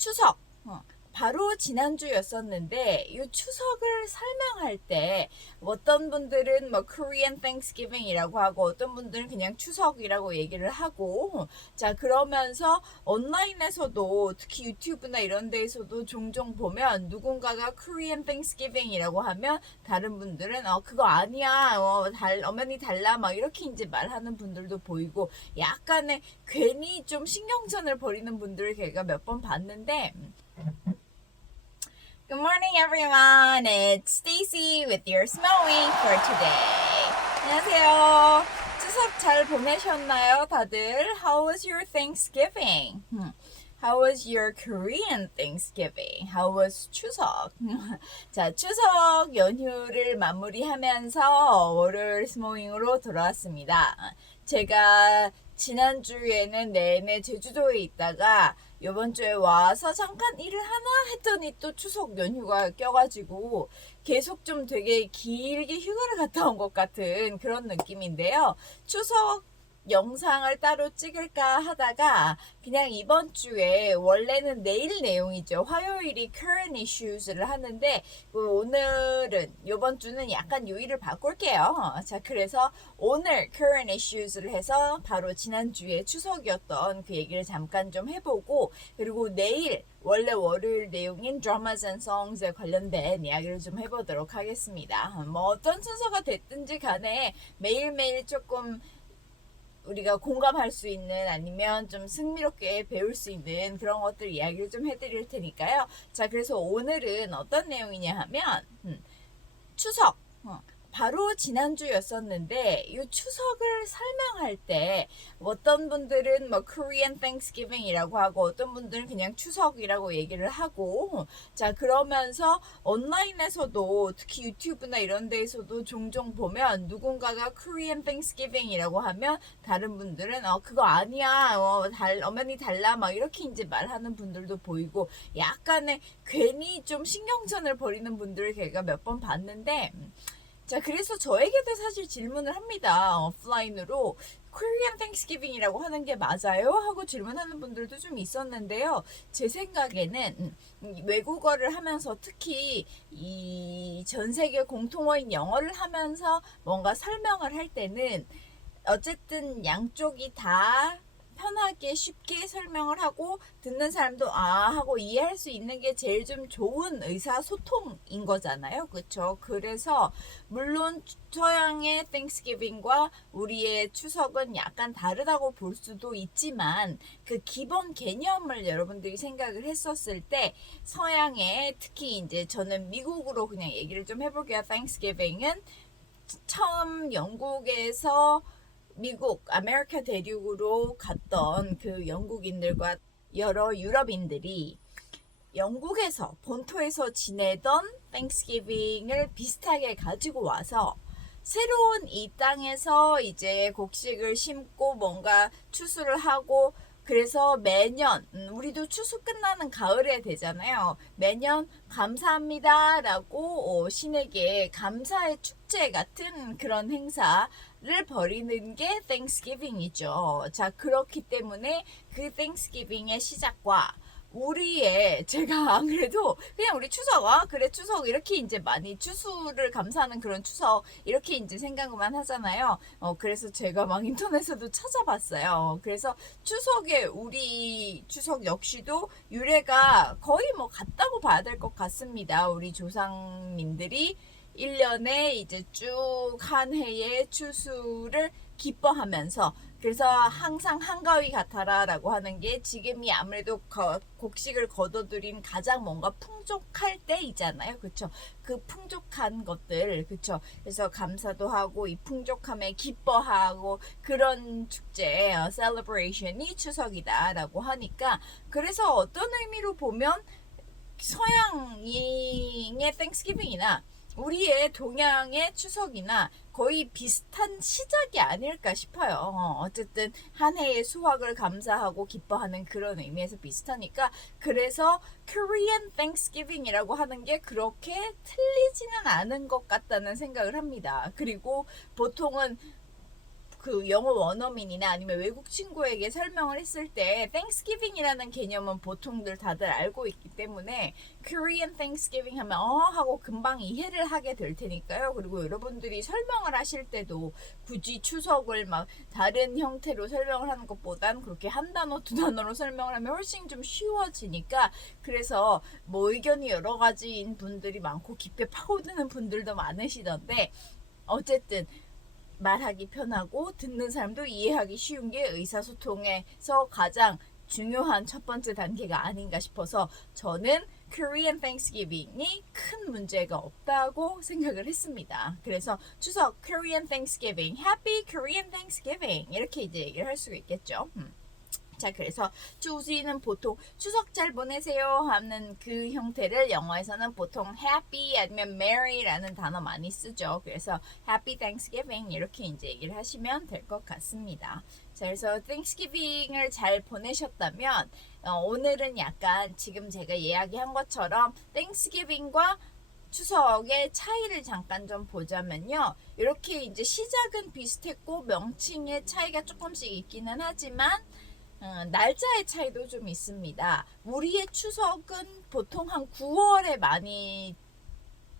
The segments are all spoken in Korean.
추석. 바로 지난주였었는데 이 추석을 설명할 때 어떤 분들은 뭐 Korean Thanksgiving이라고 하고 어떤 분들은 그냥 추석이라고 얘기를 하고 자 그러면서 온라인에서도 특히 유튜브나 이런 데에서도 종종 보면 누군가가 Korean Thanksgiving이라고 하면 다른 분들은 그거 아니야 엄연히 달라 막 이렇게 이제 말하는 분들도 보이고 약간의 괜히 좀 신경전을 벌이는 분들을 제가 몇 번 봤는데 Good morning, everyone. It's Stacy with your Smowing for today. 안녕하세요. 추석 잘 보내셨나요, 다들? How was your Thanksgiving? How was your Korean Thanksgiving? How was 추석? 자, 추석 연휴를 마무리하면서 월요일 스모잉으로 돌아왔습니다. 제가 지난주에는 내내 제주도에 있다가 이번 주에 와서 잠깐 일을 하나 했더니 또 추석 연휴가 껴가지고 계속 좀 되게 길게 휴가를 갔다 온 것 같은 그런 느낌인데요. 추석 영상을 따로 찍을까 하다가 그냥 이번 주에 원래는 내일 내용이죠. 화요일이 current issues를 하는데 오늘은 이번 주는 약간 요일을 바꿀게요. 자 그래서 오늘 current issues를 해서 바로 지난주에 추석이었던 그 얘기를 잠깐 좀 해보고 그리고 내일 원래 월요일 내용인 Dramas and Songs에 관련된 이야기를 좀 해보도록 하겠습니다. 뭐 어떤 순서가 됐든지 간에 매일매일 조금 우리가 공감할 수 있는 아니면 좀 흥미롭게 배울 수 있는 그런 것들 이야기를 좀 해드릴 테니까요. 자, 그래서 오늘은 어떤 내용이냐 하면 추석. 바로 지난주였었는데 이 추석을 설명할 때 어떤 분들은 뭐 Korean Thanksgiving이라고 하고 어떤 분들은 그냥 추석이라고 얘기를 하고 자 그러면서 온라인에서도 특히 유튜브나 이런 데에서도 종종 보면 누군가가 Korean Thanksgiving이라고 하면 다른 분들은 그거 아니야 엄연히 달라 막 이렇게 이제 말하는 분들도 보이고 약간의 괜히 좀 신경전을 벌이는 분들을 제가 몇 번 봤는데 자, 그래서 저에게도 사실 질문을 합니다. 오프라인으로 Korean Thanksgiving이라고 하는 게 맞아요? 하고 질문하는 분들도 좀 있었는데요. 제 생각에는 외국어를 하면서 특히 이 전 세계 공통어인 영어를 하면서 뭔가 설명을 할 때는 어쨌든 양쪽이 다 편하게 쉽게 설명을 하고 듣는 사람도 하고 이해할 수 있는 게 제일 좀 좋은 의사소통인 거잖아요. 그렇죠? 그래서 물론 서양의 Thanksgiving과 우리의 추석은 약간 다르다고 볼 수도 있지만 그 기본 개념을 여러분들이 생각을 했었을 때 서양의 특히 이제 저는 미국으로 그냥 얘기를 좀 해볼게요. Thanksgiving은 처음 영국에서 미국, 아메리카 대륙으로 갔던 그 영국인들과 여러 유럽인들이 영국에서 본토에서 지내던 땡스기빙을 비슷하게 가지고 와서 새로운 이 땅에서 이제 곡식을 심고 뭔가 추수를 하고 그래서 매년 우리도 추수 끝나는 가을에 되잖아요. 매년 감사합니다라고 신에게 감사의 축제 같은 그런 행사를 벌이는 게 Thanksgiving이죠. 자 그렇기 때문에 그 Thanksgiving의 시작과 우리의 제가 안 그래도 그냥 우리 추석 그래 추석 이렇게 이제 많이 추수를 감사하는 그런 추석 이렇게 이제 생각만 하잖아요. 그래서 제가 막 인터넷에도 찾아봤어요. 그래서 추석에 우리 추석 역시도 유래가 거의 뭐 같다고 봐야 될 것 같습니다. 우리 조상님들이 1년에 이제 쭉 한 해의 추수를 기뻐하면서 그래서 항상 한가위 같아라 라고 하는 게 지금이 아무래도 곡식을 거둬들인 가장 뭔가 풍족할 때이잖아요. 그쵸? 그 풍족한 것들 그쵸? 그래서 감사도 하고 이 풍족함에 기뻐하고 그런 축제 셀러브레이션이 추석이다 라고 하니까 그래서 어떤 의미로 보면 서양의 땡스기빙이나 우리의 동양의 추석이나 거의 비슷한 시작이 아닐까 싶어요. 어쨌든 한 해의 수확을 감사하고 기뻐하는 그런 의미에서 비슷하니까 그래서 Korean Thanksgiving이라고 하는 게 그렇게 틀리지는 않은 것 같다는 생각을 합니다. 그리고 보통은 그 영어 원어민이나 아니면 외국 친구에게 설명을 했을 때 Thanksgiving이라는 개념은 보통들 다들 알고 있기 때문에 Korean Thanksgiving 하면 하고 금방 이해를 하게 될 테니까요. 그리고 여러분들이 설명을 하실 때도 굳이 추석을 막 다른 형태로 설명을 하는 것보단 그렇게 한 단어 두 단어로 설명을 하면 훨씬 좀 쉬워지니까 그래서 뭐 의견이 여러 가지인 분들이 많고 깊게 파고드는 분들도 많으시던데 어쨌든 말하기 편하고 듣는 사람도 이해하기 쉬운 게 의사소통에서 가장 중요한 첫 번째 단계가 아닌가 싶어서 저는 Korean Thanksgiving이 큰 문제가 없다고 생각을 했습니다. 그래서 추석 Korean Thanksgiving, Happy Korean Thanksgiving 이렇게 이제 얘기를 할 수 있겠죠. 자, 그래서 주시는 보통 추석 잘 보내세요 하는 그 형태를 영어에서는 보통 happy 아니면 merry라는 단어 많이 쓰죠. 그래서 happy Thanksgiving 이렇게 이제 얘기를 하시면 될 것 같습니다. 자, 그래서 Thanksgiving을 잘 보내셨다면 오늘은 약간 지금 제가 이야기한 것처럼 Thanksgiving과 추석의 차이를 잠깐 좀 보자면요. 이렇게 이제 시작은 비슷했고 명칭의 차이가 조금씩 있기는 하지만 날짜의 차이도 좀 있습니다. 우리의 추석은 보통 한 9월에 많이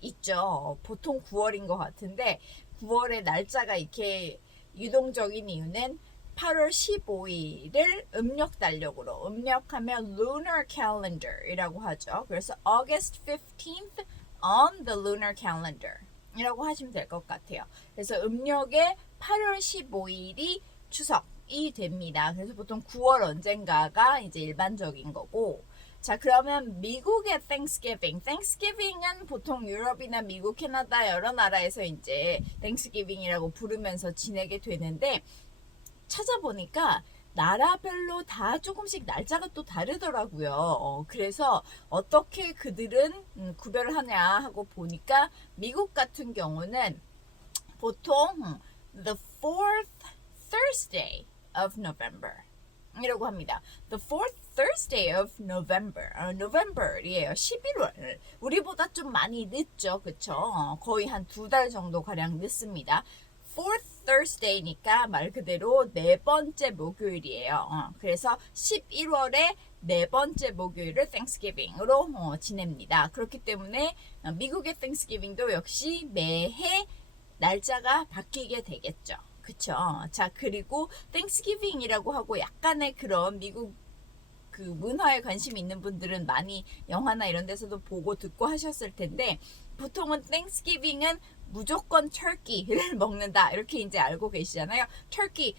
있죠. 보통 9월인 것 같은데 9월의 날짜가 이렇게 유동적인 이유는 8월 15일을 음력 달력으로 음력하면 lunar calendar 이라고 하죠. 그래서 August 15th on the lunar calendar 이라고 하시면 될 것 같아요. 그래서 음력의 8월 15일이 추석이 됩니다. 그래서 보통 9월 언젠가가 이제 일반적인 거고 자, 그러면 미국의 Thanksgiving은 보통 유럽이나 미국, 캐나다 여러 나라에서 이제 Thanksgiving이라고 부르면서 지내게 되는데 찾아보니까 나라별로 다 조금씩 날짜가 또 다르더라고요. 그래서 어떻게 그들은 구별을 하냐 하고 보니까 미국 같은 경우는 보통 the fourth Thursday of November 이라고 합니다. The fourth Thursday of November. November이에요. 11월. 우리보다 좀 많이 늦죠. 그쵸? 거의 한 2달 정도 가량 늦습니다. Fourth Thursday니까 말 그대로 네 번째 목요일이에요. 그래서 11월의 네 번째 목요일을 Thanksgiving으로 지냅니다. 그렇기 때문에 미국의 Thanksgiving도 역시 매해 날짜가 바뀌게 되겠죠. 그쵸? 자, 그리고 Thanksgiving이라고 하고 약간의 그런 미국 그 문화에 관심 있는 분들은 많이 영화나 이런 데서도 보고 듣고 하셨을 텐데 보통은 Thanksgiving은 무조건 터키를 먹는다 이렇게 이제 알고 계시잖아요. 터키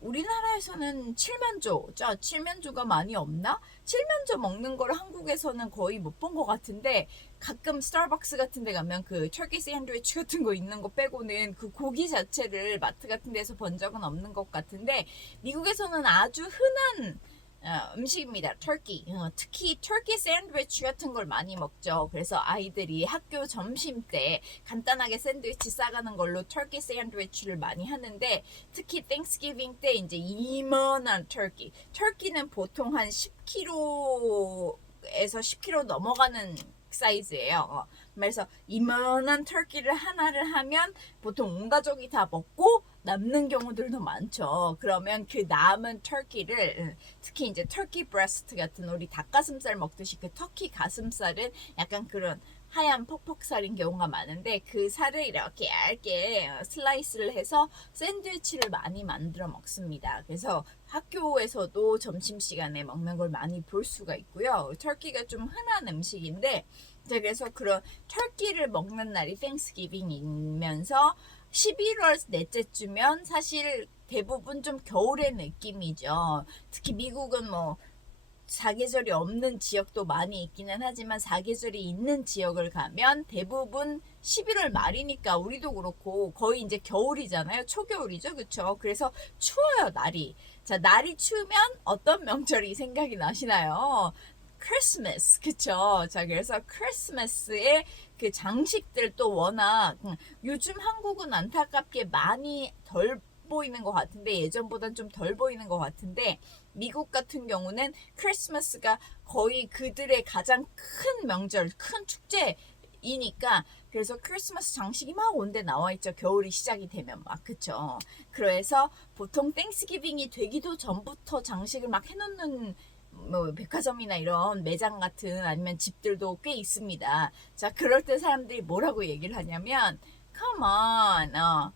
우리나라에서는 칠면조죠. 칠면조가 많이 없나? 칠면조 먹는 걸 한국에서는 거의 못 본 것 같은데 가끔 스타벅스 같은 데 가면 그 터키 샌드위치 같은 거 있는 거 빼고는 그 고기 자체를 마트 같은 데서 본 적은 없는 것 같은데 미국에서는 아주 흔한 음식입니다. 터키. 특히 터키 샌드위치 같은 걸 많이 먹죠. 그래서 아이들이 학교 점심 때 간단하게 샌드위치 싸가는 걸로 터키 샌드위치를 많이 하는데 특히 Thanksgiving 때 이제 이만한 터키. 터키는 보통 한 10kg에서 10kg 넘어가는 사이즈예요. 그래서 이만한 터키를 하나를 하면 보통 온 가족이 다 먹고 남는 경우들도 많죠. 그러면 그 남은 터키를 특히 이제 터키 브레스트 같은 우리 닭가슴살 먹듯이 그 터키 가슴살은 약간 그런 하얀 퍽퍽살인 경우가 많은데 그 살을 이렇게 얇게 슬라이스를 해서 샌드위치를 많이 만들어 먹습니다. 그래서 학교에서도 점심시간에 먹는 걸 많이 볼 수가 있고요. 터키가 좀 흔한 음식인데 그래서 그런 터키를 먹는 날이 Thanksgiving이면서 11월 넷째 주면 사실 대부분 좀 겨울의 느낌이죠. 특히 미국은 뭐 사계절이 없는 지역도 많이 있기는 하지만 사계절이 있는 지역을 가면 대부분 11월 말이니까 우리도 그렇고 거의 이제 겨울이잖아요. 초겨울이죠. 그쵸? 그래서 추워요, 날이. 자, 날이 추우면 어떤 명절이 생각이 나시나요? 크리스마스, 그쵸? 자, 그래서 크리스마스에 그 장식들 또 워낙 요즘 한국은 안타깝게 많이 덜 보이는 것 같은데 예전보단 좀 덜 보이는 것 같은데 미국 같은 경우는 크리스마스가 거의 그들의 가장 큰 명절, 큰 축제이니까 그래서 크리스마스 장식이 막 온데 나와 있죠. 겨울이 시작이 되면 막 그쵸. 그래서 보통 땡스기빙이 되기도 전부터 장식을 막 해놓는 뭐 백화점이나 이런 매장 같은 아니면 집들도 꽤 있습니다. 자, 그럴 때 사람들이 뭐라고 얘기를 하냐면 come on,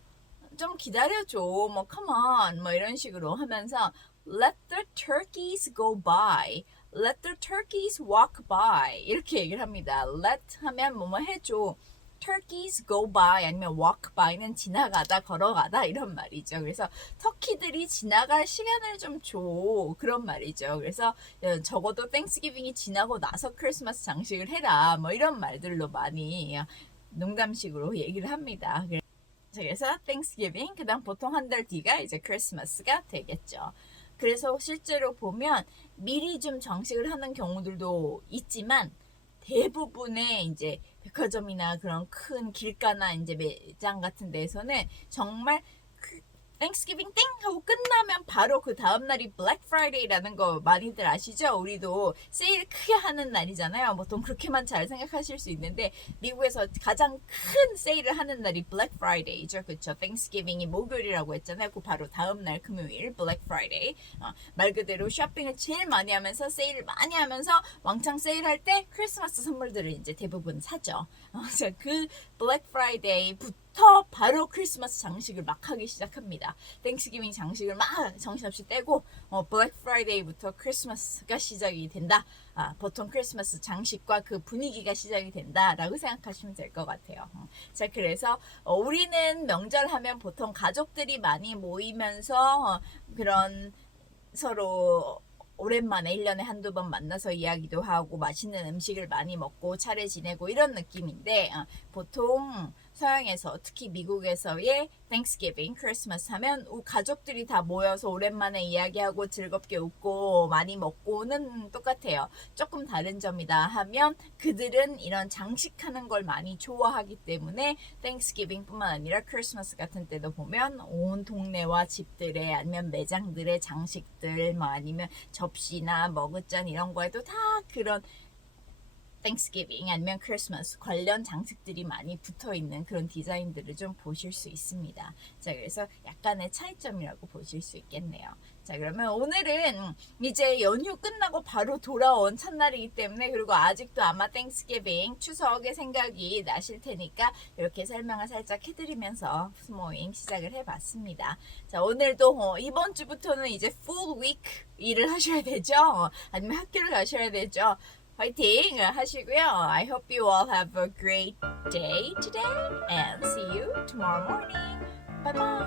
좀 기다려줘, 뭐 come on, 뭐 이런 식으로 하면서 let the turkeys go by, let the turkeys walk by 이렇게 얘기를 합니다. let 하면 뭐뭐 해줘, turkeys go by 아니면 walk by는 지나가다 걸어가다 이런 말이죠. 그래서 터키들이 지나갈 시간을 좀 줘, 그런 말이죠. 그래서 적어도 땡스기빙이 지나고 나서 크리스마스 장식을 해라, 뭐 이런 말들로 많이 농담식으로 얘기를 합니다. 그래서 땡스기빙 그다음 보통 한 달 뒤가 이제 크리스마스가 되겠죠. 그래서 실제로 보면 미리 좀 장식을 하는 경우들도 있지만 대부분의 이제 백화점이나 그런 큰 길가나 이제 매장 같은 데에서는 정말 땡스기빙 땡 하고 끝나면 바로 그 다음날이 블랙 프라이데이라는 거 많이들 아시죠? 우리도 세일 크게 하는 날이잖아요. 보통 그렇게만 잘 생각하실 수 있는데 미국에서 가장 큰 세일을 하는 날이 블랙 프라이데이죠. 그렇죠? 땡스기빙이 목요일이라고 했잖아요. 그 바로 다음날 금요일 블랙 프라이데이. 말 그대로 쇼핑을 제일 많이 하면서 세일을 많이 하면서 왕창 세일할 때 크리스마스 선물들을 이제 대부분 사죠. 그 블랙 프라이데이부터 바로 크리스마스 장식을 막 하기 시작합니다. 땡스기빙 장식을 막 정신없이 떼고 블랙 프라이데이부터 크리스마스가 시작이 된다. 보통 크리스마스 장식과 그 분위기가 시작이 된다라고 생각하시면 될 것 같아요. 자, 그래서 우리는 명절 하면 보통 가족들이 많이 모이면서 그런 서로 오랜만에 1년에 한두 번 만나서 이야기도 하고 맛있는 음식을 많이 먹고 차례 지내고 이런 느낌인데 보통 서양에서 특히 미국에서의 Thanksgiving, 크리스마스 하면 가족들이 다 모여서 오랜만에 이야기하고 즐겁게 웃고 많이 먹고는 똑같아요. 조금 다른 점이다 하면 그들은 이런 장식하는 걸 많이 좋아하기 때문에 Thanksgiving 뿐만 아니라 크리스마스 같은 때도 보면 온 동네와 집들의 아니면 매장들의 장식들 뭐 아니면 접시나 머그잔 이런 거에도 다 그런 Thanksgiving 아니면 크리스마스 관련 장식들이 많이 붙어있는 그런 디자인들을 좀 보실 수 있습니다. 자, 그래서 약간의 차이점이라고 보실 수 있겠네요. 자, 그러면 오늘은 이제 연휴 끝나고 바로 돌아온 첫날이기 때문에 그리고 아직도 아마 Thanksgiving 추석의 생각이 나실 테니까 이렇게 설명을 살짝 해드리면서 스모잉 시작을 해봤습니다. 자, 오늘도 이번 주부터는 이제 full week 일을 하셔야 되죠? 아니면 학교를 가셔야 되죠? 화이팅 하시고요. I hope you all have a great day today and see you tomorrow morning. Bye bye.